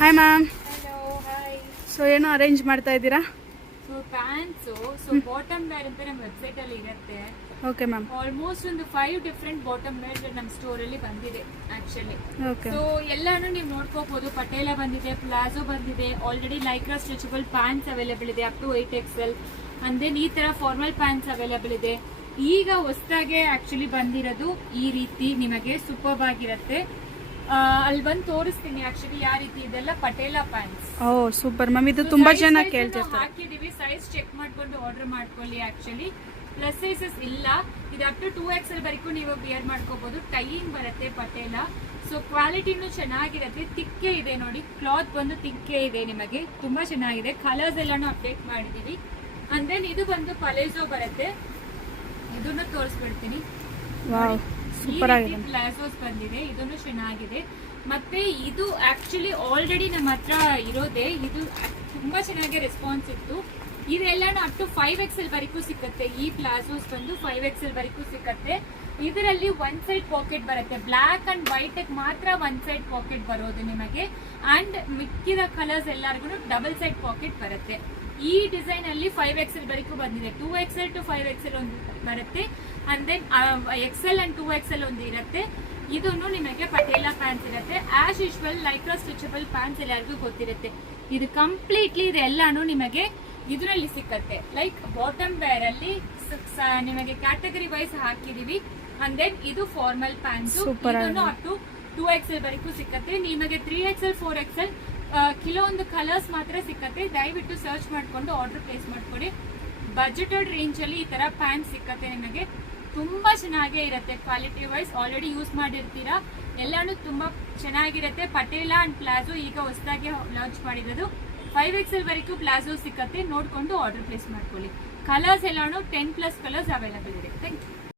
Hi ma'am. Hello hi. So ಏನು arrange ಮಾಡ್ತಾ ಇದ್ದೀರಾ? ಸೊ ಪ್ಯಾಂಟ್ಸು ಬಾಟಮ್ ವೇರ್ ಅಂತ ನಮ್ಮ ವೆಬ್ಸೈಟ್ ಅಲ್ಲಿ ಇರುತ್ತೆ. Okay ma'am. ಆಲ್ಮೋಸ್ಟ್ ಒಂದು 5 ಡಿಫ್ರೆಂಟ್ ಬಾಟಮ್ ವೇರ್ ನಮ್ಮ ಸ್ಟೋರ್ ಅಲ್ಲಿ ಬಂದಿದೆ ಆಕ್ಚುಲಿ. ಓಕೆ. ಸೊ ಎಲ್ಲಾನು ನೀವು ನೋಡ್ಕೋಬಹುದು. ಪಟೇಲ ಬಂದಿದೆ, ಪ್ಲಾಜೋ ಬಂದಿದೆ, already Lycra stretchable pants available ಇದೆ up to 8XL. And then ಈ ತರ ಫಾರ್ಮಲ್ ಪ್ಯಾಂಟ್ಸ್ ಅವೈಲೇಬಲ್ ಇದೆ. ಈಗ ಹೊಸದಾಗೆ ಆಕ್ಚುಲಿ ಬಂದಿರೋದು ಈ ರೀತಿ ನಿಮಗೆ ಸೂಪರ್ ಆಗಿರುತ್ತೆ. ಅಲ್ಲಿ ಬಂದು ತೋರಿಸ್ತೀನಿ ಆಕ್ಚುಲಿ ಯಾವ ರೀತಿ ಇದೆಲ್ಲ ಪಟೇಲ ಪ್ಯಾಂಟ್ಸ್. ಓ ಸೂಪರ್ ಮ್ಯಾಮ್, ಇದು ತುಂಬಾ ಜನ ಕೇಳ್ತಿರ್ತಾರೆ. ಹಾಕಿದೀವಿ, ಸೈಜ್ ಚೆಕ್ ಮಾಡ್ಕೊಂಡು ಆರ್ಡರ್ ಮಾಡ್ಕೊಳ್ಳಿ. ಆಕ್ಚುಲಿ ಪ್ಲಸ್ ಸೈಜಸ್ ಇಲ್ಲ, ಇದು ಅಪ್ ಟು 2XL ವರೆಗೂ ನೀವು ವಿಯರ್ ಮಾಡ್ಕೋಬಹುದು. ಟೈಯಿಂಗ್ ಬರುತ್ತೆ ಪಟೇಲ. ಸೊ ಕ್ವಾಲಿಟಿನೂ ಚೆನ್ನಾಗಿರುತ್ತೆ. ತಿಕ್ಕೆ ಇದೆ ನೋಡಿ, ಕ್ಲಾತ್ ಬಂದು ತಿಕ್ಕೆ ಇದೆ, ನಿಮಗೆ ತುಂಬಾ ಚೆನ್ನಾಗಿದೆ. ಕಲರ್ಸ್ ಎಲ್ಲಾನು ಅಪ್ಡೇಟ್ ಮಾಡಿದೀವಿ. ಅಂಡ್ ದೆನ್ ಇದು ಬಂದು ಪಲೇಜೋ ಬರುತ್ತೆ, ಇದನ್ನು ತೋರಿಸ್ಬಿಡ್ತೀನಿ. ಸೂಪರ್ ಆಗಿದೆ. ಪ್ಲಾಜೋಸ್ ಬಂದಿದೆ, ಇದನ್ನು ಚೆನ್ನಾಗಿದೆ. ಮತ್ತೆ ಇದು ಆಕ್ಚುಲಿ ಆಲ್ರೆಡಿ ನಮ್ಮ ಹತ್ರ ಇರೋದೆ. ಇದು ತುಂಬಾ ಚೆನ್ನಾಗಿ ರೆಸ್ಪಾನ್ಸ್ ಇತ್ತು. ಇದೆಲ್ಲಾನು ಅಪ್ ಟು 5XL ವರೆಗೂ ಸಿಕ್ಕತ್ತೆ. ಈ ಪ್ಲಾಜೋಸ್ ಬಂದು 5XL ವರೆಗೂ ಸಿಕ್ಕತ್ತೆ. ಇದರಲ್ಲಿ ಒನ್ ಸೈಡ್ ಪಾಕೆಟ್ ಬರುತ್ತೆ. ಬ್ಲಾಕ್ ಅಂಡ್ ವೈಟ್ ಮಾತ್ರ ಒನ್ ಸೈಡ್ ಪಾಕೆಟ್ ಬರೋದು ನಿಮಗೆ. ಅಂಡ್ ಮಿಕ್ಕಿದ ಕಲರ್ಸ್ ಎಲ್ಲರಿಗೂ ಡಬಲ್ ಸೈಡ್ ಪಾಕೆಟ್ ಬರುತ್ತೆ. ಈ ಡಿಸೈನ್ ಅಲ್ಲಿ 5XL ವರೆಗೂ ಬಂದಿದೆ. 2XL to 5XL ಒಂದು ಬರುತ್ತೆ. And then XL and 2XL ಒಂದು ಇರುತ್ತೆ. ಇದನ್ನು ನಿಮಗೆ ಪಟೇಲ ಪ್ಯಾಂಟ್ಸ್ ಇರುತ್ತೆ. As usual Lycra stretchable pants ಎಲ್ಲರಿಗೂ ಗೊತ್ತಿರುತ್ತೆ. ಇದು ಕಂಪ್ಲೀಟ್ಲಿ ಇದೆಲ್ಲಾನು ನಿಮಗೆ ಇದರಲ್ಲಿ ಸಿಕ್ಕತ್ತೆ. ಲೈಕ್ ಬಾಟಮ್ ವೇರ್ ಅಲ್ಲಿ ನಿಮಗೆ ಕ್ಯಾಟಗರಿ ವೈಸ್ ಹಾಕಿದೀವಿ. ಅಂಡ್ ದೆನ್ ಇದು ಫಾರ್ಮಲ್ ಪ್ಯಾಂಟ್ಸ್, ಇದನ್ನು ಅಪ್ ಟು 2XL ವರೆಗೂ ಸಿಕ್ಕತ್ತೆ. ನಿಮಗೆ 3XL 4XL ಕೆಲವೊಂದು ಕಲರ್ಸ್ ಮಾತ್ರ ಸಿಕ್ಕತ್ತೆ. ದಯವಿಟ್ಟು ಸರ್ಚ್ ಮಾಡ್ಕೊಂಡು ಆರ್ಡರ್ ಪ್ಲೇಸ್ ಮಾಡ್ಕೊಡಿ. ಬಜೆಟೆಡ್ ರೇಂಜ್ ಅಲ್ಲಿ ಈ ತರ ಪ್ಯಾಂಟ್ ಸಿಕ್ಕತ್ತೆ ನಿಮಗೆ. ತುಂಬಾ ಚೆನ್ನಾಗೇ ಇರುತ್ತೆ ಕ್ವಾಲಿಟಿ ವೈಸ್. ಆಲ್ರೆಡಿ ಯೂಸ್ ಮಾಡಿರ್ತೀರಾ, ಎಲ್ಲಾನು ತುಂಬಾ ಚೆನ್ನಾಗಿರುತ್ತೆ. ಪಟೇಲ ಅಂಡ್ ಪ್ಲಾಜೋ ಈಗ ಹೊಸದಾಗಿ ಲಾಂಚ್ ಮಾಡಿರೋದು. 5XL ವರೆಗೂ ಪ್ಲಾಜೋ ಸಿಕ್ಕತ್ತೆ. ನೋಡ್ಕೊಂಡು ಆರ್ಡರ್ ಪ್ಲೇಸ್ ಮಾಡ್ಕೊಳ್ಳಿ. ಕಲರ್ಸ್ ಎಲ್ಲಾನು 10+ ಕಲರ್ಸ್ ಅವೈಲೇಬಲ್ ಇದೆ. Thank you.